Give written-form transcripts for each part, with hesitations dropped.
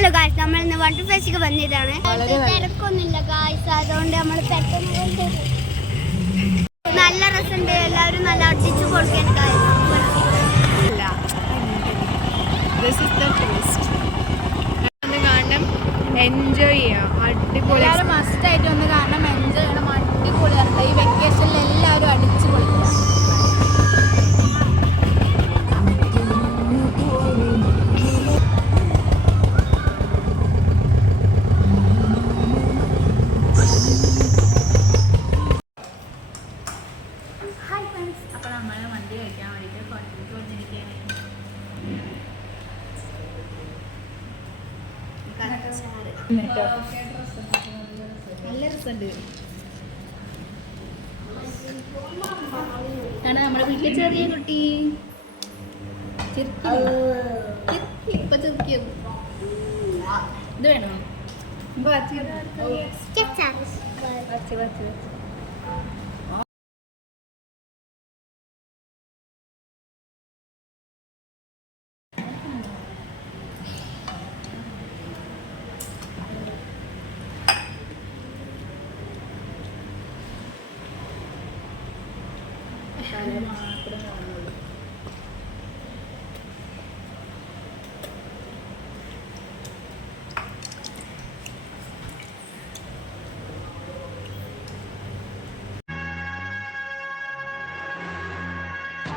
Hello guys, നമ്മൾ ഇന്ന് wonder ഫെസ്റ്റിക്ക് വന്നതാണ്. തിരക്കൊന്നുമില്ല ഗായ്സ്, അതുകൊണ്ട് നമ്മൾ പെട്ടെന്ന് നല്ല രസമുണ്ട്. എല്ലാവരും നല്ല അടിച്ചു കൊടുക്കാൻ കാരണം എൻജോയ് ചെയ്യാം. അടിപൊളി മസ്റ്റ് ആയിട്ട് ഒന്ന് കാരണം എൻജോയ് ചെയ്യണം. അടിപൊളിയാണ്. ഈ വെക്കേഷനിൽ എല്ലാവരും അടിച്ചു പൊളിക്കുക. ഹായ് ഫ്രണ്ട്സ്, അപ്പോൾ നമ്മൾ മന്തി കഴിക്കാൻ വേണ്ടിയിട്ട് പുറത്തേക്ക് വന്നിരിക്കുകയാണ്. നല്ല രസമുണ്ട്. ആണ് നമ്മുടെ വീട്ടിലെ ചെറിയ കുട്ടി ഇപ്പൊ ചെറുക്കിയത്. ഇത് വേണോ?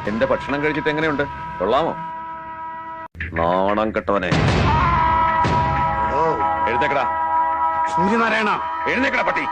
എന്റെ ഭക്ഷണം കഴിച്ചിട്ട് എങ്ങനെയുണ്ട്? കൊള്ളാമോ? നാണം കെട്ടവനെ, എഴുന്നേക്കടാ. സൂര്യനാരായണ, എഴുന്നേക്കടാ പട്ടി.